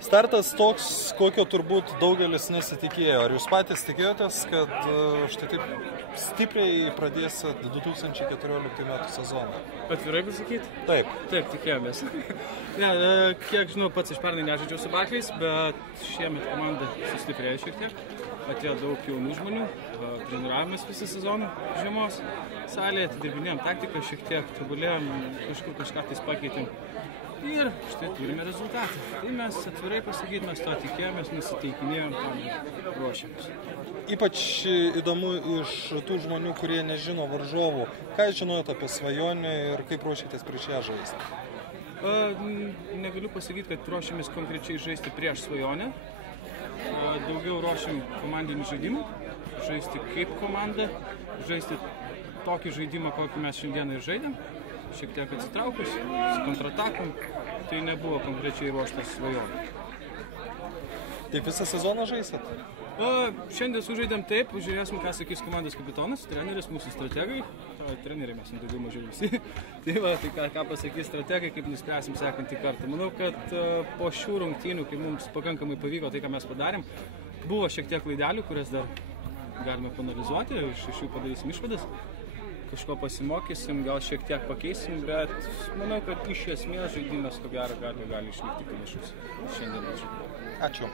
Startas toks, kokio turbūt daugelis nesitikėjo. Ar jūs patys tikėjotės, kad štai taip stipriai pradėsit 2014 metų sezoną? Atvirai pasakyti? Taip. Taip, tikėjomės. Kiek žinau, pats iš pernai nežaidžiau su Bakliais, bet šiemet komanda sustiprėjo šiek tiek. Atėjo daug jaunų žmonių, treniravomės visą sezoną žiemos salėje, atidirbinėjom taktiką, šiek tiek tobulėjom, kažką tais pakeitėm. Ir štai turime rezultatą. Tai mes atvirai pasakyti, mes to tikėjomės, nusiteikinėjom, tam ruošiamės. Ypač įdomu iš tų žmonių, kurie nežino varžovų. Ką žinote apie Svajonę ir kaip ruošitės prieš ją žaisti? Negaliu pasakyti, kad ruošiamės konkrečiai žaisti prieš Svajonę. Daugiau ruošiam komandinį žaidimą, žaisti kaip komanda, žaisti tokį žaidimą, kokį mes šiandieną ir žaidėm. Šiek tiek atsitraukus, su kontratakom, tai nebuvo konkrečiai ruoštas Svajonė. Taip visą sezoną žaisit? Šiandien sužaidėm taip, žiūrėsim, ką sakys komandos kapitonas, treneris, mūsų strategai. Treneriai mes daugiau mažiau visi. Tai ką pasakys strategai, kaip nuspręsim sekantį kartą. Manau, kad po šių rungtynių, kai mums pakankamai pavyko tai, ką mes padarėm, buvo šiek tiek klaidelių, kurias dar galime panalizuoti, iš jų padarysim išvadas. Kažko pasimokysim, gal šiek tiek pakeisim, bet manau, kad iš esmės žaidimas ko gero gali išlikti panašus šiandien. Ačiū.